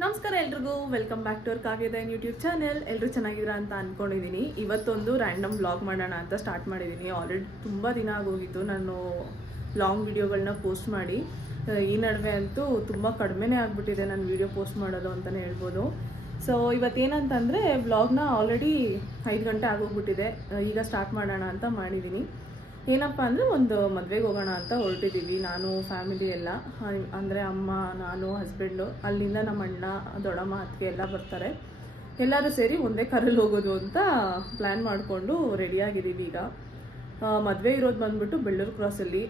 ನಮಸ್ಕಾರ ಎಲ್ರಿಗೂ welcome back to our ಕಾವ್ಯದಯನ್ ಯೂಟ್ಯೂಬ್ ಚಾನೆಲ್. ಎಲ್ಲರೂ ಚೆನ್ನಾಗಿದ್ದೀರಾ ಅಂತ ಅಂದ್ಕೊಂಡಿದ್ದೀನಿ. ಇವತ್ತೊಂದು ರ್ಯಾಂಡಮ್ ವ್ಲಾಗ್ ಮಾಡೋಣ ಅಂತ ಸ್ಟಾರ್ಟ್ ಮಾಡಿದ್ದೀನಿ. ಆಲ್ರೆಡಿ ತುಂಬ ದಿನ ಆಗೋಗಿತ್ತು ನಾನು ಲಾಂಗ್ ವಿಡಿಯೋಗಳನ್ನ ಪೋಸ್ಟ್ ಮಾಡಿ. ಈ ನಡುವೆ ಅಂತೂ ತುಂಬ ಕಡಿಮೆನೇ ಆಗಿಬಿಟ್ಟಿದೆ ನಾನು ವಿಡಿಯೋ ಪೋಸ್ಟ್ ಮಾಡೋದು ಅಂತಲೇ ಹೇಳ್ಬೋದು. ಸೊ ಇವತ್ತೇನಂತಂದರೆ ವ್ಲಾಗ್ನ ಆಲ್ರೆಡಿ 5 ಗಂಟೆ ಆಗೋಗ್ಬಿಟ್ಟಿದೆ. ಈಗ ಸ್ಟಾರ್ಟ್ ಮಾಡೋಣ ಅಂತ ಮಾಡಿದ್ದೀನಿ. ಏನಪ್ಪ ಅಂದರೆ ಒಂದು ಮದುವೆಗೆ ಹೋಗೋಣ ಅಂತ ಹೊರಟಿದ್ದೀವಿ. ನಾನು ಫ್ಯಾಮಿಲಿ ಎಲ್ಲ, ಅಂದರೆ ಅಮ್ಮ, ನಾನು, ಹಸ್ಬೆಂಡು, ಅಲ್ಲಿಂದ ನಮ್ಮ ಅಣ್ಣ, ದೊಡ್ಡಮ್ಮ, ಅತ್ತಿಗೆ ಎಲ್ಲ ಬರ್ತಾರೆ. ಎಲ್ಲರೂ ಸೇರಿ ಒಂದೇ ಕಾರಲ್ಲಿ ಹೋಗೋದು ಅಂತ ಪ್ಲ್ಯಾನ್ ಮಾಡಿಕೊಂಡು ರೆಡಿಯಾಗಿದ್ದೀವಿ. ಈಗ ಮದುವೆ ಇರೋದು ಬಂದ್ಬಿಟ್ಟು ಬೆಳ್ಳೂರು ಕ್ರಾಸಲ್ಲಿ.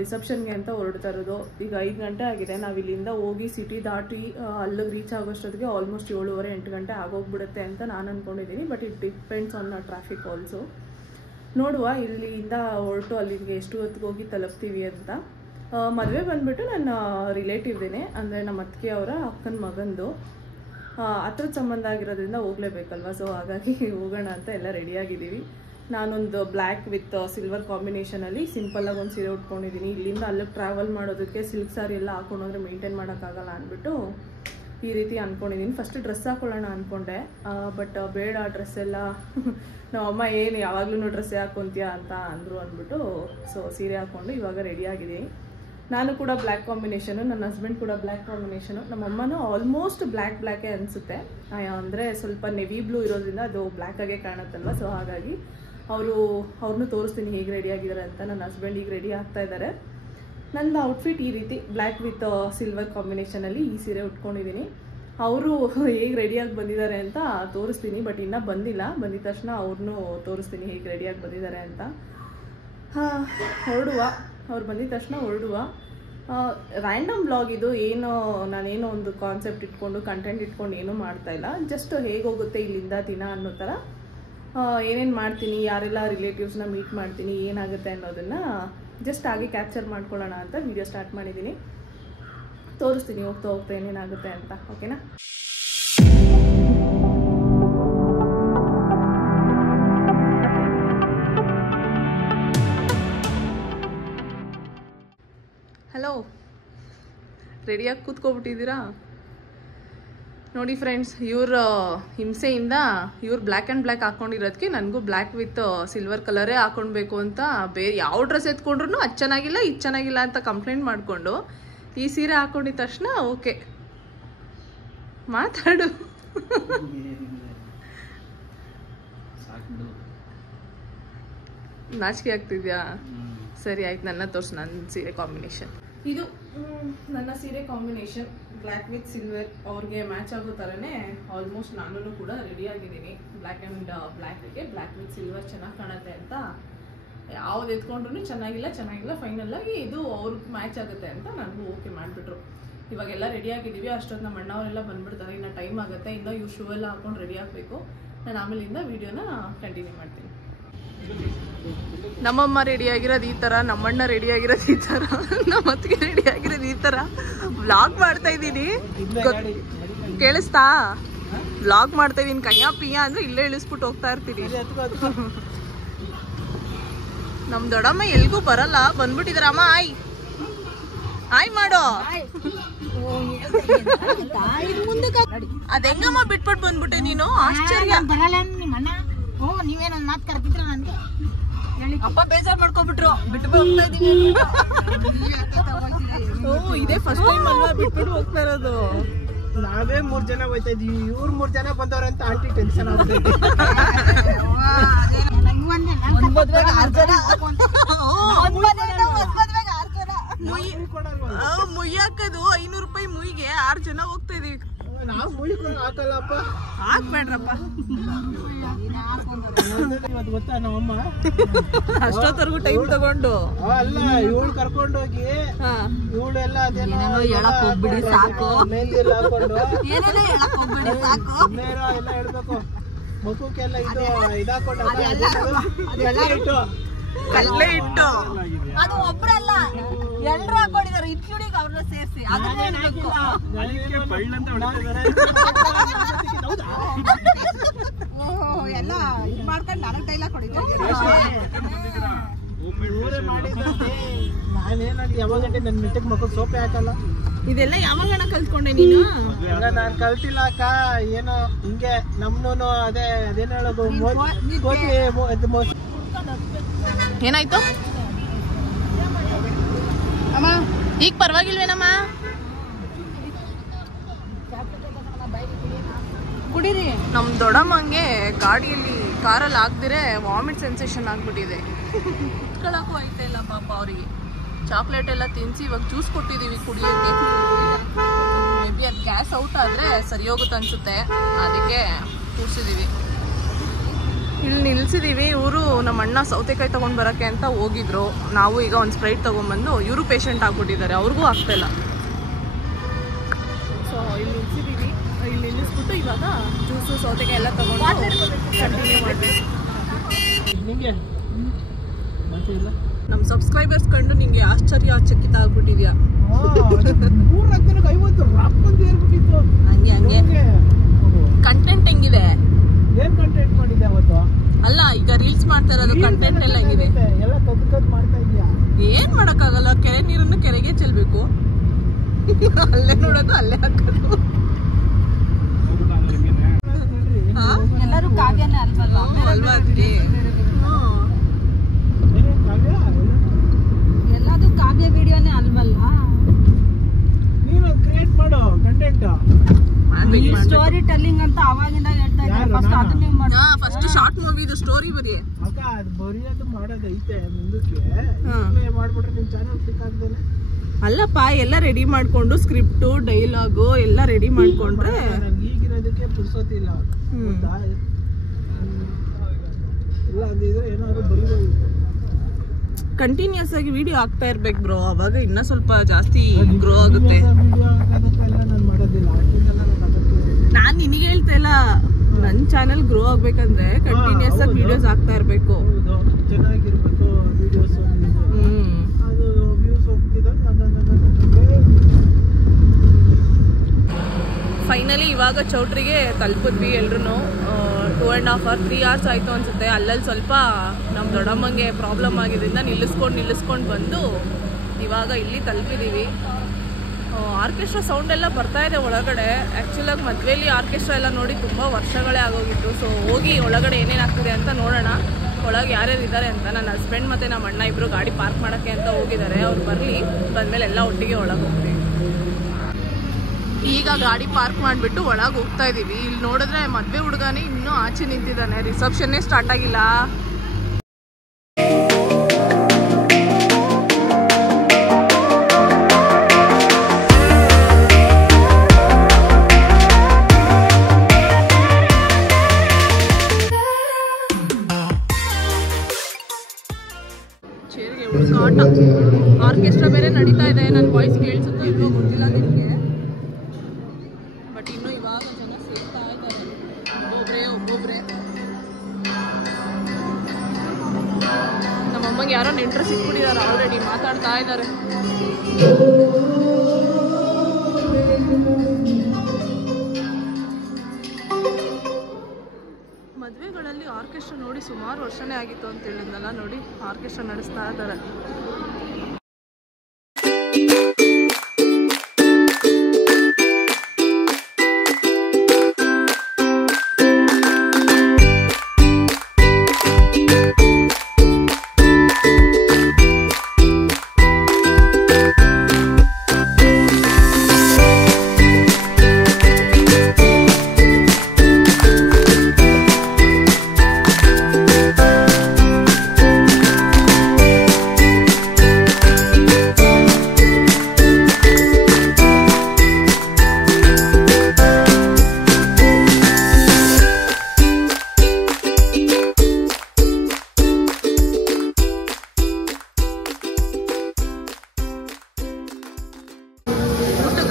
ರಿಸೆಪ್ಷನ್ಗೆ ಅಂತ ಹೊರಡ್ತಾ ಇರೋದು. ಈಗ 5 ಗಂಟೆ ಆಗಿದೆ. ನಾವು ಇಲ್ಲಿಂದ ಹೋಗಿ ಸಿಟಿ ದಾಟಿ ಅಲ್ಲಿಗೆ ರೀಚ್ ಆಗೋಷ್ಟೊತ್ತಿಗೆ ಆಲ್ಮೋಸ್ಟ್ 7:30-8 ಗಂಟೆ ಆಗೋಗ್ಬಿಡುತ್ತೆ ಅಂತ ನಾನು ಅಂದ್ಕೊಂಡಿದ್ದೀನಿ. But it depends on traffic also. ನೋಡುವ ಇಲ್ಲಿಂದ ಹೊರಟು ಅಲ್ಲಿಗೆ ಎಷ್ಟು ಹೊತ್ತಿಗೆ ಹೋಗಿ ತಲುಪ್ತೀವಿ ಅಂತ. ಮದುವೆ ಬಂದ್ಬಿಟ್ಟು ನನ್ನ ರಿಲೇಟಿವ್ದೇನೆ, ಅಂದರೆ ನಮ್ಮ ಅತ್ತಿಗೆ ಅವರ ಅಕ್ಕನ ಮಗಂದು. ಹತ್ರದ ಸಂಬಂಧ ಆಗಿರೋದ್ರಿಂದ ಹೋಗ್ಲೇಬೇಕಲ್ವ. ಸೊ ಹಾಗಾಗಿ ಹೋಗೋಣ ಅಂತ ಎಲ್ಲ ರೆಡಿಯಾಗಿದ್ದೀವಿ. ನಾನೊಂದು ಬ್ಲ್ಯಾಕ್ ವಿತ್ ಸಿಲ್ವರ್ ಕಾಂಬಿನೇಷನಲ್ಲಿ ಸಿಂಪಲ್ಲಾಗಿ ಒಂದು ಸೀರೆ ಉಟ್ಕೊಂಡಿದ್ದೀನಿ. ಇಲ್ಲಿಂದ ಅಲ್ಲಿಗೆ ಟ್ರಾವೆಲ್ ಮಾಡೋದಕ್ಕೆ ಸಿಲ್ಕ್ ಸಾರಿ ಎಲ್ಲ ಹಾಕೊಂಡೋದ್ರೆ ಮೇಂಟೈನ್ ಮಾಡೋಕ್ಕಾಗಲ್ಲ ಅಂದ್ಬಿಟ್ಟು ಈ ರೀತಿ ಅಂದ್ಕೊಂಡಿದ್ದೀನಿ. ಫಸ್ಟ್ ಡ್ರೆಸ್ ಹಾಕೊಳ್ಳೋಣ ಅಂದ್ಕೊಂಡೆ, ಬಟ್ ಬೇಡ ಡ್ರೆಸ್ ಎಲ್ಲ ನಮ್ಮಮ್ಮ ಏನು ಯಾವಾಗಲೂ ಡ್ರೆಸ್ಸೇ ಹಾಕ್ಕೊಂತೀಯ ಅಂತ ಅಂದರು ಅಂದ್ಬಿಟ್ಟು ಸೊ ಸೀರೆ ಹಾಕ್ಕೊಂಡು ಇವಾಗ ರೆಡಿಯಾಗಿದ್ದೀನಿ. ನಾನು ಕೂಡ ಬ್ಲ್ಯಾಕ್ ಕಾಂಬಿನೇಷನು, ನನ್ನ ಹಸ್ಬೆಂಡ್ ಕೂಡ ಬ್ಲ್ಯಾಕ್ ಕಾಂಬಿನೇಷನು, ನಮ್ಮಮ್ಮನೂ ಆಲ್ಮೋಸ್ಟ್ ಬ್ಲ್ಯಾಕೇ ಅನಿಸುತ್ತೆ. ಅಂದರೆ ಸ್ವಲ್ಪ ನೆವಿ ಬ್ಲೂ ಇರೋದ್ರಿಂದ ಅದು ಬ್ಲ್ಯಾಕಾಗೇ ಕಾಣುತ್ತಲ್ವ. ಸೊ ಹಾಗಾಗಿ ಅವ್ರನ್ನೂ ತೋರಿಸ್ತೀನಿ ಹೇಗೆ ರೆಡಿಯಾಗಿದ್ದಾರೆ ಅಂತ. ನನ್ನ ಹಸ್ಬೆಂಡ್ ಈಗ ರೆಡಿ ಆಗ್ತಾ ಇದ್ದಾರೆ. ನಂದು ಔಟ್ಫಿಟ್ ಈ ರೀತಿ ಬ್ಲ್ಯಾಕ್ ವಿತ್ ಸಿಲ್ವರ್ ಕಾಂಬಿನೇಷನಲ್ಲಿ ಈ ಸೀರೆ ಉಟ್ಕೊಂಡಿದ್ದೀನಿ. ಅವರು ಹೇಗೆ ರೆಡಿಯಾಗಿ ಬಂದಿದ್ದಾರೆ ಅಂತ ತೋರಿಸ್ತೀನಿ, ಬಟ್ ಇನ್ನೂ ಬಂದಿಲ್ಲ. ಬಂದಿದ ತಕ್ಷಣ ಅವ್ರನ್ನೂ ತೋರಿಸ್ತೀನಿ ಹೇಗೆ ರೆಡಿಯಾಗಿ ಬಂದಿದ್ದಾರೆ ಅಂತ. ಹೊರಡುವ, ಅವ್ರು ಬಂದಿದ ತಕ್ಷಣ ಹೊರಡುವ. ರ್ಯಾಂಡಮ್ ಬ್ಲಾಗ್ ಇದು. ನಾನೇನೋ ಒಂದು ಕಾನ್ಸೆಪ್ಟ್ ಇಟ್ಕೊಂಡು ಕಂಟೆಂಟ್ ಇಟ್ಕೊಂಡು ಏನೂ ಮಾಡ್ತಾಯಿಲ್ಲ. ಜಸ್ಟ್ ಹೇಗೆ ಹೋಗುತ್ತೆ ಇಲ್ಲಿಂದ ದಿನ ಅನ್ನೋ ಥರ ಏನೇನು ಮಾಡ್ತೀನಿ, ಯಾರೆಲ್ಲ ರಿಲೇಟಿವ್ಸ್ನ ಮೀಟ್ ಮಾಡ್ತೀನಿ, ಏನಾಗುತ್ತೆ ಅನ್ನೋದನ್ನು ಜಸ್ಟ್ ಹಾಗೆ ಕ್ಯಾಪ್ಚರ್ ಮಾಡ್ಕೊಳ್ಳೋಣ ಅಂತ ವಿಡಿಯೋ ಸ್ಟಾರ್ಟ್ ಮಾಡಿದ್ದೀನಿ. ತೋರಿಸ್ತೀನಿ ಹೋಗ್ತಾ ಹೋಗ್ತಾ ಏನೇನಾಗುತ್ತೆ ಅಂತ. ಓಕೆನಾ? ಹಲೋ, ರೆಡಿಯಾಗಿ ಕೂತ್ಕೊಬಿಟ್ಟಿದ್ದೀರಾ? ನೋಡಿ ಫ್ರೆಂಡ್ಸ್, ಇವ್ರ ಹಿಂಸೆಯಿಂದ ಇವ್ರು ಬ್ಲ್ಯಾಕ್ ಆ್ಯಂಡ್ ಬ್ಲ್ಯಾಕ್ ಹಾಕ್ಕೊಂಡಿರೋದಕ್ಕೆ ನನಗೂ ಬ್ಲ್ಯಾಕ್ ವಿತ್ ಸಿಲ್ವರ್ ಕಲರೇ ಹಾಕ್ಕೊಳ್ಬೇಕು ಅಂತ ಬೇರೆ ಯಾವ ಡ್ರೆಸ್ ಎತ್ಕೊಂಡ್ರು ಅದು ಚೆನ್ನಾಗಿಲ್ಲ ಇದು ಚೆನ್ನಾಗಿಲ್ಲ ಅಂತ ಕಂಪ್ಲೇಂಟ್ ಮಾಡಿಕೊಂಡು ಈ ಸೀರೆ ಹಾಕ್ಕೊಂಡಿದ ತಕ್ಷಣ ಓಕೆ ಮಾತಾಡು. ನಾಚಿಕೆ ಆಗ್ತಿದ್ಯಾ? ಸರಿ ಆಯ್ತು, ನನ್ನ ತೋರಿಸು ನನ್ನ ಸೀರೆ ಕಾಂಬಿನೇಷನ್. ಇದು ನನ್ನ ಸೀರೆ ಕಾಂಬಿನೇಷನ್ ಬ್ಲ್ಯಾಕ್ ವಿತ್ ಸಿಲ್ವರ್. ಅವ್ರಿಗೆ ಮ್ಯಾಚ್ ಆಗೋ ಥರನೇ ಆಲ್ಮೋಸ್ಟ್ ನಾನು ಕೂಡ ರೆಡಿಯಾಗಿದ್ದೀನಿ. ಬ್ಲ್ಯಾಕ್ ಆ್ಯಂಡ್ ಬ್ಲ್ಯಾಕ್ಗೆ ಬ್ಲ್ಯಾಕ್ ವಿತ್ ಸಿಲ್ವರ್ ಚೆನ್ನಾಗಿ ಕಾಣುತ್ತೆ ಅಂತ ಯಾವ್ದು ಎತ್ಕೊಂಡ್ರು ಚೆನ್ನಾಗಿಲ್ಲ ಫೈನಲ್ಲಾಗಿ ಇದು ಅವ್ರಿಗೆ ಮ್ಯಾಚ್ ಆಗುತ್ತೆ ಅಂತ ನನಗೂ ಓಕೆ ಮಾಡಿಬಿಟ್ರು. ಇವಾಗೆಲ್ಲ ರೆಡಿಯಾಗಿದ್ದೀವಿ. ಅಷ್ಟೊತ್ತು ನಮ್ಮ ಅಣ್ಣವರೆಲ್ಲ ಬಂದುಬಿಡ್ತಾರೆ. ಇನ್ನು ಟೈಮ್ ಆಗುತ್ತೆ. ಇನ್ನೂ ಇವು ಶೂ ಎಲ್ಲ ಹಾಕೊಂಡು ರೆಡಿ ಆಗಬೇಕು. ನಾನು ಆಮೇಲಿಂದ ವೀಡಿಯೋನ ಕಂಟಿನ್ಯೂ ಮಾಡ್ತೀನಿ. ನಮ್ಮಮ್ಮ ರೆಡಿಯಾಗಿರೋದು ಈ ಥರ, ನಮ್ಮಣ್ಣ ರೆಡಿಯಾಗಿರೋದು ಈ ಥರ, ನಮ್ಮ ಅತ್ತಿಗೆ ರೆಡಿಯಾಗಿರೋದು ಈ ಥರ. ವ್ಲಾಗ್ ಮಾಡ್ತಾ ಇದ್ದೀನಿ, ಕೇಳಿಸ್ತಾ? ವ್ಲಾಗ್ ಮಾಡ್ತಾ ಇದ್ದೀನಿ. ಕಯ್ಯ ಪಿಯ ಅಂದರೆ ಇಲ್ಲೇ ಇಳಿಸ್ಬಿಟ್ಟು ಹೋಗ್ತಾ ಇರ್ತೀನಿ. ನಮ್ಮ ದೊಡ್ಡಮ್ಮ ಎಲ್ಗೂ ಬರಲ್ಲ, ಬಂದ್ಬಿಟ್ಟಿದಾರ. ಅಮ್ಮ ಆಯ್ ಮಾಡೋ. ಅದ ಹೆಂಗಮ್ಮ ಬಿಟ್ಬಿಟ್ಟು ಬಂದ್ಬಿಟ್ಟೆ ನೀನು? ಆಶ್ಚರ್ಯ. ನೀವೇನೊಂದು ಮಾತು ಕರೆದಿದ್ರ ನನಗೆ ಅಪ್ಪ ಬೇಜಾರ್ ಮಾಡ್ಕೊಬಿಟ್ರು. ಬಿಟ್ಟು ಹೋಗ್ತಾ ಇದೀವಿ. ಇದೇ ಫಸ್ಟ್ ಟೈಮ್ ಅಲ್ವಾ ಬಿಟ್ಬಿಟ್ಟು ಹೋಗ್ತಾ ಇರೋದು. ನಾವೇ 3 ಜನ ಹೋಯ್ತಾ ಇದೀವಿ, ಇವ್ರು 3 ಜನ ಬಂದವ್ರ ಅಂತ ಆಂಟಿ ಟೆನ್ಷನ್ ಆಗ್ತದೆ. ಮುಯ್ಯಾಕದು 500 ರೂಪಾಯಿ ಮುಯ್ಗೆ 6 ಜನ ಹೋಗ್ತಾ ಇದೀವಿ. ನಾವು ಮುಳಿ ಹಾಕಲ್ಲಪ್ಪ, ಹಾಕ್ಬೇಡ್ರಪ್ಪ. ಗೊತ್ತಾ ನಮ್ಮಮ್ಮ ಅಷ್ಟೊತ್ತವರೆಗೂ ಟೈಮ್ ತಗೊಂಡು ಅಲ್ಲ ಇವಳು ಕರ್ಕೊಂಡು ಹೋಗಿ ಇವಳೆಲ್ಲ ಅದೇನೋ ಸಾಕು ಮೆಹಂದಿ ಎಲ್ಲ ಹಾಕೊಂಡು ಸಾಕು ಎಲ್ಲ ಹೇಳ್ಬೇಕು. ಮಗುಕ್ಕೆಲ್ಲ ಇದು ಇದಾಕೊಂಡು ಕಲ್ಲೇ ಇಟ್ಟು ಅದು ಒಬ್ರಲ್ಲ ಎಲ್ರು ಹಾಕೊಂಡಿದ್ದಾರೆ. ಇಟ್ಕಿಡಿಗೆ ಅವ್ರನ್ನ ಸೇರಿಸಿ ಎಲ್ಲ ಮಾಡ್ಕೊಂಡು ನನಗೆ ಡೈಲಾಗ್ ಹೊಡಿತಾರೆ. ನಾನೇನಾಗಿ ಯಾವಾಗಂటే ನನ್ನ ಮೆಟ್ಟಕ್ಕೆ ಮಕ್ಕಳು ಸೋಪೆ ಹಾಕಲ್ಲ. ಇದೆಲ್ಲ ಯಾವಾಗ ಕಲ್ತ್ಕೊಂಡೆ ನೀನು? ಈಗ ನಾನ್ ಕಲ್ತಿಲ್ಲ ಅಕ್ಕ, ಏನೋ ಹಿಂಗೆ ನಮ್ನು ಅದೇನ್ ಹೇಳೋದು ಏನಾಯ್ತು ಅಮ್ಮ? ಈಗ ಪರವಾಗಿಲ್ವೇನಮ್ಮ? ಕುಡೀರಿ. ನಮ್ಮ ದೊಡ್ಡಮ್ಮಂಗೆ ಗಾಡಿಯಲ್ಲಿ ಕಾರಲ್ಲಿ ಹಾಕ್ದಿರೆ ವಾಮಿಟ್ ಸೆನ್ಸೇಷನ್ ಆಗ್ಬಿಟ್ಟಿದೆ. ಕುತ್ಕೊಳ್ಳೋಕ್ಕೂ ಐತೆ ಇಲ್ಲ ಪಾಪ ಅವರಿಗೆ. ಚಾಕ್ಲೇಟ್ ಎಲ್ಲ ತಿನ್ನಿಸಿ ಇವಾಗ ಜ್ಯೂಸ್ ಕೊಟ್ಟಿದ್ದೀವಿ ಕುಡಿಯೋಕ್ಕೆ. ಮೇ ಬಿ ಅದು ಗ್ಯಾಸ್ ಔಟ್ ಆದರೆ ಸರಿ ಹೋಗುತ್ತೆ ಅನಿಸುತ್ತೆ, ಅದಕ್ಕೆ ಕೂರಿಸಿದ್ದೀವಿ. ಇಲ್ಲಿ ನಿಲ್ಸಿದ್ದೀವಿ. ಇವರು ನಮ್ಮ ಅಣ್ಣ ಸೌತೆಕಾಯಿ ತೊಗೊಂಡು ಬರೋಕ್ಕೆ ಅಂತ ಹೋಗಿದ್ರು. ನಾವು ಈಗ ಒಂದು ಸ್ಪ್ರೈಟ್ ತೊಗೊಂಬಂದು ಇವರು ಪೇಷಂಟ್ ಆಗ್ಬಿಟ್ಟಿದ್ದಾರೆ, ಅವ್ರಿಗೂ ಆಗ್ತಾಯಿಲ್ಲ. ಸೊ ಇಲ್ಲಿ ನಿಲ್ಸಿದ್ದೀವಿ. ಇಲ್ಲಿ ನಿಲ್ಲಿಸ್ಬಿಟ್ಟು ಇವಾಗ ಜ್ಯೂಸು ಸೌತೆಕಾಯಿ ಎಲ್ಲ ತೊಗೊಂಡು ಕಂಟಿನ್ಯೂ ಮಾಡಬೇಕು. ನಮ್ಮ ಸಬ್ಸ್ಕ್ರೈಬರ್ಸ್ ಕಂಡು ನಿಂಗೆ ಆಶ್ಚರ್ಯಚಕಿತ ಆಗ್ಬಿಟ್ಟಿದ್ಯಾ? ಹಂಗೆ ಹಂಗೆ. ಕಂಟೆಂಟ್ ಹೆಂಗಿದೆ? ಏನ್ ಕಂಟೆಂಟ್ ಮಾಡಿದ್ದೆ ಅವತ್ತು? ಅಲ್ಲ, ಈಗ ರೀಲ್ಸ್ ಮಾಡ್ತಾ ಇರೋದು ಕಂಟೆಂಟ್ ಎಲ್ಲ ಹೆಂಗಿದೆ? ಎಲ್ಲ ಕದ್ದು ಮಾಡ್ತಾ ಇದೀಯಾ? ಏನ್ ಮಾಡಕ್ಕಾಗಲ್ಲ, ಕೆರೆ ನೀರನ್ನು ಕೆರೆಗೆ ಚೆಲ್ಬೇಕು. ಅಲ್ಲೇ ನೋಡೋದು ಅಲ್ಲೇ ಹಾಕೋದು. ಎಲ್ಲರೂ ಕಾವ್ಯನೇ ಅಲ್ವಲ್ಲ? ಅಲ್ವಾ ಅದಕ್ಕೆ? ಎಲ್ಲದು ಕಾವ್ಯ ವಿಡಿಯೋನೇ ಅಲ್ವಲ್ಲ? ನೀನು ಕ್ರಿಯೇಟ್ ಮಾಡು ಕಂಟೆಂಟ್. ಸ್ಟೋರಿ ಟೆಲ್ಲಿಂಗ್ ಅಂತ ಅವಾಗಿಂದ ಹೇಳ್ತಾ ಇದ್ದಾರೆ. ಫಸ್ಟ್ ಅದು ನೀವು ಮಾಡಿ. ಫಸ್ಟ್ ಶಾರ್ಟ್ ಮೂವಿದು ಸ್ಟೋರಿ ಬರೀ ಅಕ್ಕ, ಅದು ಬರೆಯೋದು ಮಾಡೋದೈತೆ ಮುಂದಕ್ಕೆ ಮಾಡ್ಬಿಟ್ರೆ ನಿಮ್ ಚಾನಲ್ ಕ್ಲಿಕ್ ಆಗ್ದೇನೆ. ಅಲ್ಲಪ್ಪ, ಎಲ್ಲ ರೆಡಿ ಮಾಡ್ಕೊಂಡು ಸ್ಕ್ರಿಪ್ಟು ಡೈಲಾಗು ಎಲ್ಲ ರೆಡಿ ಮಾಡ್ಕೊಂಡ್ರೆ. ನಂಗೆ ಈಗಿರೋದಕ್ಕೆ ಪುರ್ಸೋತಿಲ್ಲ. ಇಲ್ಲ ಅಂದಿದ್ರೆ ಏನಾದ್ರು ಬರೀಬೋದು. ಕಂಟಿನ್ಯೂಸ್ ಆಗಿ ವಿಡಿಯೋ ಆಗ್ತಾ ಇರ್ಬೇಕು ಬ್ರೋ, ಅವಾಗ ಇನ್ನ ಸ್ವಲ್ಪ ಜಾಸ್ತಿ ಗ್ರೋ ಆಗುತ್ತೆ. ನಾನ್ ನಿನಗೆ ಹೇಳ್ತಾ ಇಲ್ಲ, ನನ್ನ ಚಾನೆಲ್ ಗ್ರೋ ಆಗ್ಬೇಕಂದ್ರೆ ಕಂಟಿನ್ಯೂಸ್ ಆಗಿ ವಿಡಿಯೋಸ್ ಆಗ್ತಾ ಇರ್ಬೇಕು. ಚೆನ್ನಾಗಿರ್ಬೇಕು ವಿಡಿಯೋಸ್. ಅದು ವ್ಯೂಸ್ ಹೋಗ್ತಿದೆ. ಫೈನಲಿ ಇವಾಗ ಚೌಟ್ರಿಗೆ ತಲುಪಿದ್ವಿ ಎಲ್ರು. 2.5 hours 3 hours ಆಯಿತು ಅನಿಸುತ್ತೆ. ಅಲ್ಲಲ್ಲಿ ಸ್ವಲ್ಪ ನಮ್ಮ ದೊಡ್ಡಮ್ಮಂಗೆ ಪ್ರಾಬ್ಲಮ್ ಆಗಿದ್ದರಿಂದ ನಿಲ್ಲಿಸ್ಕೊಂಡು ಬಂದು ಇವಾಗ ಇಲ್ಲಿ ತಲುಪಿದ್ದೀವಿ. ಆರ್ಕೆಸ್ಟ್ರಾ ಸೌಂಡ್ ಎಲ್ಲ ಬರ್ತಾ ಇದೆ ಒಳಗಡೆ. ಆ್ಯಕ್ಚುಲಾಗಿ ಮದುವೆಯಲ್ಲಿ ಆರ್ಕೆಸ್ಟ್ರಾ ಎಲ್ಲ ನೋಡಿ ತುಂಬ ವರ್ಷಗಳೇ ಆಗೋಗಿತ್ತು. ಸೊ ಹೋಗಿ ಒಳಗಡೆ ಏನೇನು ಆಗ್ತಿದೆ ಅಂತ ನೋಡೋಣ. ಒಳಗೆ ಯಾರ್ಯಾರು ಇದ್ದಾರೆ ಅಂತ. ನನ್ನ ಹಸ್ಬೆಂಡ್ ಮತ್ತು ನಮ್ಮ ಅಣ್ಣ ಇಬ್ಬರು ಗಾಡಿ ಪಾರ್ಕ್ ಮಾಡೋಕ್ಕೆ ಅಂತ ಹೋಗಿದ್ದಾರೆ. ಅವ್ರು ಬರಲಿ, ಬಂದಮೇಲೆ ಎಲ್ಲ ಒಟ್ಟಿಗೆ ಒಳಗೆ ಹೋಗ್ತೀವಿ. ಈಗ ಗಾಡಿ ಪಾರ್ಕ್ ಮಾಡಿಬಿಟ್ಟು ಒಳಗೆ ಹೋಗ್ತಾ ಇದ್ದೀವಿ. ಇಲ್ಲಿ ನೋಡಿದ್ರೆ ಮದುವೆ ಹುಡುಗನೇ ಇನ್ನೂ ಆಚೆ ನಿಂತಿದ್ದಾನೆ, ರಿಸೆಪ್ಷನ್ನೇ ಸ್ಟಾರ್ಟ್ ಆಗಿಲ್ಲ. ಚೇರಿಗೆ ಹುಡುಗಾಟ. ಆರ್ಕೆಸ್ಟ್ರಾ ಬೇರೆ ನಡೀತಾ ಇದೆ. ನನ್ನ ವಾಯ್ಸ್ ಕೇಳಿಸುತ್ತೋ ಇಲ್ವೋ ಗೊತ್ತಿಲ್ಲ ನಿಮಗೆ, ಬಟ್ ಇನ್ನು ಇವಾಗ ಜನ ಸೇರ್ತಾ ಇದ್ದಾರೆ ಒಬ್ಬೊಬ್ರೆ. ನಮ್ಮಮ್ಮಗೆ ಯಾರೋ ನೆಂಟರು ಸಿಕ್ಬಿಟ್ಟಿದ್ದಾರೆ, ಆಲ್ರೆಡಿ ಮಾತಾಡ್ತಾ ಇದ್ದಾರೆ. ಮದುವೆಗಳಲ್ಲಿ ಆರ್ಕೆಸ್ಟ್ರಾ ನೋಡಿ ಸುಮಾರು ವರ್ಷನೇ ಆಗಿತ್ತು ಅಂತ ಹೇಳಿದ್ನಲ್ಲ, ನೋಡಿ ಆರ್ಕೆಸ್ಟ್ರಾ ನಡೆಸ್ತಾ ಇದ್ದಾರೆ.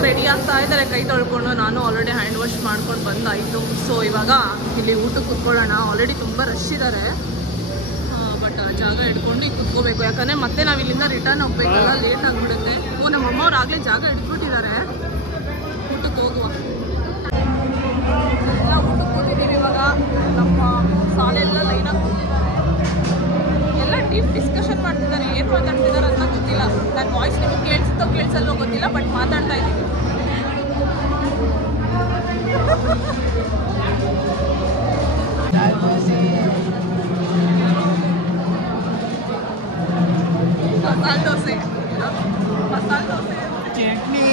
ರೆಡಿ ಆಗ್ತಾ ಇದ್ದಾರೆ ಕೈ ತೊಳ್ಕೊಂಡು. ನಾನು ಆಲ್ರೆಡಿ ಹ್ಯಾಂಡ್ ವಾಶ್ ಮಾಡ್ಕೊಂಡು ಬಂದಾಯಿತು. ಸೊ ಇವಾಗ ಇಲ್ಲಿ ಊಟಕ್ಕೆ ಕುತ್ಕೊಳ್ಳೋಣ. ಆಲ್ರೆಡಿ ತುಂಬ ರಶ್ ಇದ್ದಾರೆ, ಬಟ್ ಜಾಗ ಹಿಡ್ಕೊಂಡು ಈಗ ಕುತ್ಕೋಬೇಕು. ಯಾಕಂದರೆ ಮತ್ತೆ ನಾವು ಇಲ್ಲಿಂದ ರಿಟರ್ನ್ ಹೋಗ್ಬೇಕಲ್ಲ, ಲೇಟ್ ಆಗಿಬಿಡುತ್ತೆ. ನಮ್ಮಮ್ಮವ್ರು ಆಗಲೇ ಜಾಗ ಹಿಡ್ಬಿಟ್ಟಿದ್ದಾರೆ. ಊಟಕ್ಕೆ ಹೋಗುವ. ಎಲ್ಲ ಊಟಕ್ಕೆ ಕೂತಿದ್ದೀವಿ ಇವಾಗ. ನಮ್ಮ ಸಾಲೆಲ್ಲ ಲೈನಾಗಿ ಕೂತಿದ್ದಾರೆ. ಎಲ್ಲ ಡೀಪ್ ಡಿಸ್ಕಷನ್ ಮಾಡ್ತಿದ್ದಾರೆ. ಏನು ಮಾತಾಡ್ತಿದ್ದಾರೆ ಅಂತ ಗೊತ್ತಿಲ್ಲ. ನನ್ನ ವಾಯ್ಸ್ ನಿಮಗೆ ಕೇಳಿಸುತ್ತೋ ಕೇಳಿಸಲ್ವೋ ಗೊತ್ತಿಲ್ಲ, ಬಟ್ ಮಾತಾಡ್ತಾ ಇದ್ದೀವಿ. ಮಸಾಲೆ ದೋಸೆ ಚಟ್ನಿ.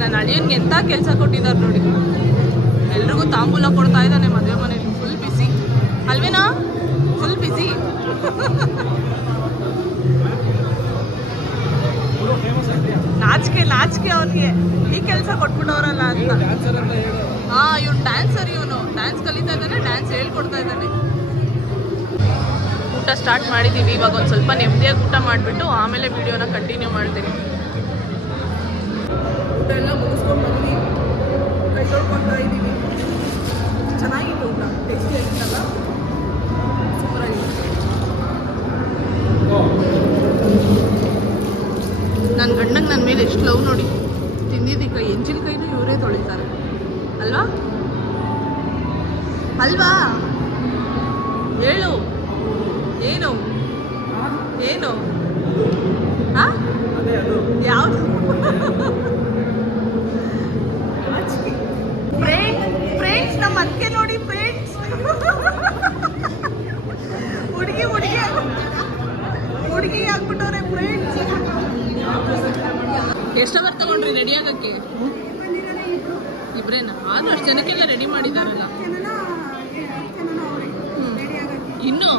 ನನ್ನ ಅಳಿಯನ್ಗೆ ಎಂಥ ಕೆಲಸ ಕೊಟ್ಟಿದ್ದಾರೆ ನೋಡಿ. ಎಲ್ರಿಗೂ ತಾಂಬೂಲ ಕೊಡ್ತಾ ಇದ್ದಾನೆ ಮದುವೆ ಮನೇಲಿ. ಫುಲ್ ಬಿಸಿ ಅಲ್ವೇನಾ? ಫುಲ್ ಬಿಸಿ. ನಾಚಿಕೆ ಅವನಿಗೆ ಈ ಕೆಲಸ ಕೊಟ್ಬಿಟ್ಟವ್ರಲ್ಲ ಅಂತ. ಇವನು ಡ್ಯಾನ್ಸರ್, ಇವನು ಡ್ಯಾನ್ಸ್ ಕಲಿತಾ ಇದ್ದಾನೆ, ಡ್ಯಾನ್ಸ್ ಹೇಳ್ಕೊಡ್ತಾ ಇದ್ದಾನೆ. ಊಟ ಸ್ಟಾರ್ಟ್ ಮಾಡಿದ್ದೀವಿ. ಇವಾಗ ಒಂದು ಸ್ವಲ್ಪ ನೆಮ್ಮದಿಯಾಗಿ ಊಟ ಮಾಡಿಬಿಟ್ಟು ಆಮೇಲೆ ವಿಡಿಯೋನ ಕಂಟಿನ್ಯೂ ಮಾಡ್ತೀನಿ. ಊಟ ಎಲ್ಲ ಮುಗಿಸ್ಕೊಂಡು ಬಂದ್ವಿ, ಕೈ ತೊಳ್ಕೊತಾ ಇದ್ದೀವಿ. ಚೆನ್ನಾಗಿತ್ತು ಊಟ, ಟೇಸ್ಟಿ ಆಗಿತ್ತಲ್ಲ, ಸೂಪರಾಗಿತ್ತು. ನನ್ನ ಗಂಡಂಗೆ ನನ್ನ ಮೇಲೆ ಎಷ್ಟು ಲವ್ ನೋಡಿ. ತಿಂದಿದ್ದು ಕೈ ಎಂಚಿನ ಕೈನೂ ಇವರೇ ತೊಳಿತಾರೆ ಅಲ್ವಾ ಅಲ್ವಾ? ಹೇಳು ಏನು ಏನು ಯಾವುದು? ಫ್ರೆಂಡ್ಸ್ ನಮ್ಮ ಅಕ್ಕೆ ನೋಡಿ, ಫ್ರೆಂಡ್ಸ್ ಹುಡುಗಿ ಆಗ್ಬಿಟ್ಟವ್ರೆ ಫ್ರೆಂಡ್ಸ್. ಎಷ್ಟು ಅವರ್ ತಗೊಂಡ್ರಿ ರೆಡಿ ಆಗಕ್ಕೆ? ಇಬ್ರೇನಾ? ಆದ್ರೂ ಅಷ್ಟು ಜನಕ್ಕೆಲ್ಲ ರೆಡಿ ಮಾಡಿದಾರಲ್ಲ. ಇನ್ನು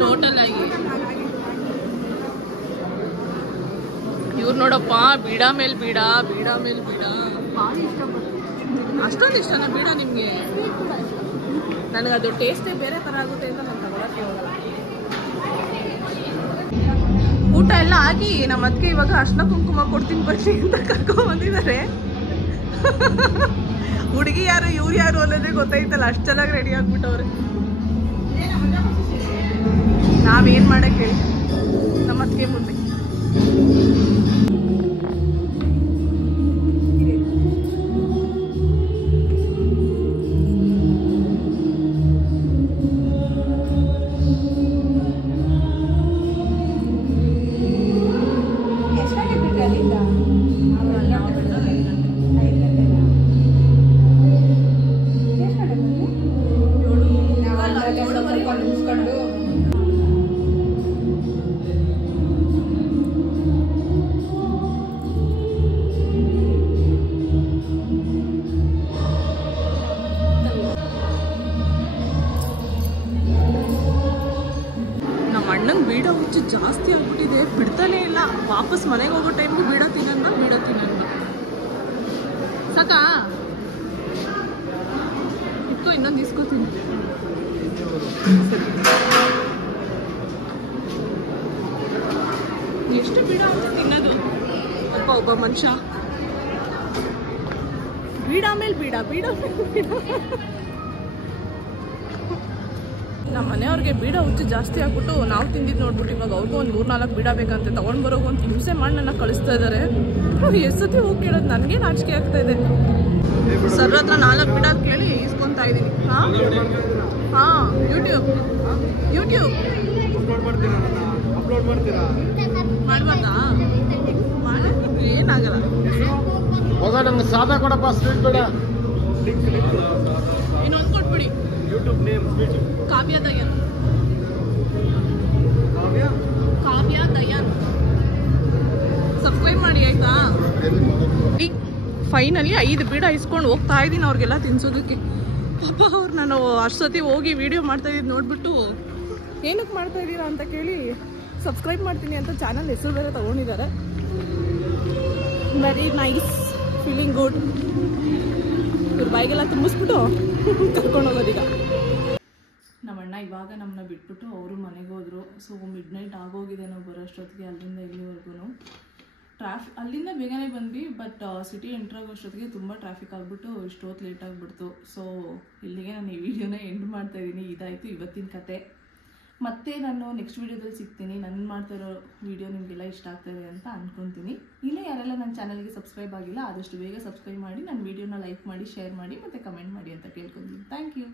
ಟೋಟಲ್ ಆಗಿ ಇವ್ರು ನೋಡಪ್ಪ, ಬೀಡ ಮೇಲ್ ಬೀಡ. ಅಷ್ಟೊಂದು ಇಷ್ಟನಾ ಬೀಡ ನಿಮ್ಗೆ? ನನಗದು ಟೇಸ್ಟೇ ಬೇರೆ ಥರ ಆಗುತ್ತೆ ಅಂತ ನಾನು ತಗೊಳಕ್ಕೆ ಹೋಗಲ್ಲ. ಊಟ ಎಲ್ಲ ಆಗಿ ನಮ್ಮ ಅದಕ್ಕೆ ಇವಾಗ ಅರ್ಶಿನ ಕುಂಕುಮ ಕೊಡ್ತೀನಿ ಬನ್ನಿ ಅಂತ ಕರ್ಕೊಂಡ್ ಬಂದಿದ್ದಾರೆ. ಹುಡುಗಿ ಯಾರು ಇವ್ರು ಯಾರು ಅನ್ನೋದೇ ಗೊತ್ತಾಯ್ತಲ್ಲ, ಅಷ್ಟು ಚೆನ್ನಾಗಿ ರೆಡಿ ಆಗ್ಬಿಟ್ಟವ್ರೆ. ನಾವೇನ್ ಮಾಡಕ್ಕೆ ಹೇಳಿ ನಮ್ಮ ಅದಕ್ಕೆ ಮುಂದೆ. ಅಣ್ಣಂಗೆ ಬೀಡ ಹುಚ್ಚು ಜಾಸ್ತಿ ಆಗ್ಬಿಟ್ಟಿದೆ, ಬಿಡ್ತಾನೆ ಇಲ್ಲ. ವಾಪಸ್ ಮನೆಗೆ ಹೋಗೋ ಟೈಮ್ಗೆ ಬೀಡ ತಿನ್ನಂದ ಸಾಕಾ? ಇಟ್ಕೋ, ಇನ್ನೊಂದು ಇಸ್ಕೋತೀನಿ. ಎಷ್ಟು ಬೀಡ ಅಂತ ತಿನ್ನೋದು ಒಬ್ಬ ಮನುಷ್ಯ. ಬೀಡ ಮೇಲೆ ಬೀಡ. ನಮ್ಮ ಮನೆಯವ್ರಿಗೆ ಬೀಡ ಹುಚ್ಚು ಜಾಸ್ತಿ ಆಗ್ಬಿಟ್ಟು ನಾವು ತಿಂದಿದ್ದು ನೋಡ್ಬಿಟ್ಟು ಇವಾಗ ಅವ್ರಿಗೂ ಒಂದು 3-4 ಬೀಡ ಬೇಕಂತೆ. ತೊಗೊಂಡು ಬರೋದು ಒಂದು ಹಿಂಸೆ ಮಾಡಿ ನನ್ನ ಕಳಿಸ್ತಾ ಇದ್ದಾರೆ. ಎಷ್ಟು ಸತಿ ಹೋಗಿ ಕೇಳೋದು, ನನಗೆ ನಾಚಿಕೆ ಆಗ್ತಾ ಇದೆ. ಸರ್ ಹತ್ರ 4 ಬೀಡ ಕೇಳಿ ಇಸ್ಕೊತಾ ಇದ್ದೀನಿ. ಹಾಂ ಯೂಟ್ಯೂಬ್ ಮಾಡ್ಬಾರ್ದಾ? ಏನಾಗಲ್ಲ. ನಂಗೆ ಸಾದಾ ಕೊಡಪ್ಪ, ಸ್ವೀಟ್ ಬೇಡ. ಇನ್ನೊಂದು ಕೊಟ್ಬಿಡಿ. ಯೂಟ್ಯೂಬ್ ನೇಮ್ ಕಾವ್ಯ ದಯಾನ್. ಸಬ್ಸ್ಕ್ರೈಬ್ ಮಾಡಿ ಆಯ್ತಾ? ಫೈನಲಿ 5 ಬೀಡ ಇಸ್ಕೊಂಡು ಹೋಗ್ತಾ ಇದ್ದೀನಿ ಅವ್ರಿಗೆಲ್ಲ ತಿನ್ಸೋದಕ್ಕೆ. ಪಾಪ ಅವ್ರು ನಾನು ಅಷ್ಟು ಸತಿ ಹೋಗಿ ವಿಡಿಯೋ ಮಾಡ್ತಾ ಇದ್ದು ನೋಡ್ಬಿಟ್ಟು ಏನಕ್ಕೆ ಮಾಡ್ತಾ ಇದ್ದೀರಾ ಅಂತ ಕೇಳಿ ಸಬ್ಸ್ಕ್ರೈಬ್ ಮಾಡ್ತೀನಿ ಅಂತ ಚಾನಲ್ ಹೆಸರು ಬೇರೆ ತಗೊಂಡಿದ್ದಾರೆ. Very nice, feeling good. ಇವ್ರ ಬಾಯಿಗೆಲ್ಲ ತುಂಬಿಸ್ಬಿಟ್ಟು ಕರ್ಕೊಂಡು ಹೋಗೋದೀಗ. ನಮ್ಮ ಅಣ್ಣ ಇವಾಗ ನಮ್ಮನ್ನ ಬಿಟ್ಬಿಟ್ಟು ಅವರು ಮನೆಗೆ ಹೋದರು. ಸೊ ಮಿಡ್-ನೈಟ್ ಆಗೋಗಿದೆ ನಾವು ಬರೋಷ್ಟೊತ್ತಿಗೆ. ಅಲ್ಲಿಂದ ಇಲ್ಲಿವರೆಗೂ ಅಲ್ಲಿಂದ ಬೇಗನೆ ಬಂದ್ವಿ, ಬಟ್ ಸಿಟಿ ಎಂಟ್ರ್ ಆಗೋಷ್ಟೊತ್ತಿಗೆ ತುಂಬ ಟ್ರಾಫಿಕ್ ಆಗಿಬಿಟ್ಟು ಇಷ್ಟೊತ್ತು ಲೇಟ್ ಆಗಿಬಿಡ್ತು. ಸೊ ಇಲ್ಲಿಗೆ ನಾನು ಈ ವಿಡಿಯೋನ ಎಂಡ್ ಮಾಡ್ತಾಯಿದ್ದೀನಿ. ಇದಾಯಿತು ಇವತ್ತಿನ ಕತೆ. ಮತ್ತೆ ನಾನು ನೆಕ್ಸ್ಟ್ ವೀಡಿಯೋದಲ್ಲಿ ಸಿಗ್ತೀನಿ. ನಾನು ಮಾಡ್ತಾ ಇರೋ ವಿಡಿಯೋ ನಿಮಗೆಲ್ಲ ಇಷ್ಟ ಆಗ್ತಾಯಿದೆ ಅಂತ ಅಂದ್ಕೊತೀನಿ. ಇನ್ನೂ ಯಾರೆಲ್ಲ ನನ್ನ ಚಾನಲ್ಗೆ ಸಬ್ಸ್ಕ್ರೈಬ್ ಆಗಿಲ್ಲ ಆದಷ್ಟು ಬೇಗ ಸಬ್ಸ್ಕ್ರೈಬ್ ಮಾಡಿ, ನನ್ನ ವಿಡಿಯೋನ ಲೈಕ್ ಮಾಡಿ, ಶೇರ್ ಮಾಡಿ ಮತ್ತು ಕಮೆಂಟ್ ಮಾಡಿ ಅಂತ ಕೇಳ್ಕೊತೀನಿ. Thank you.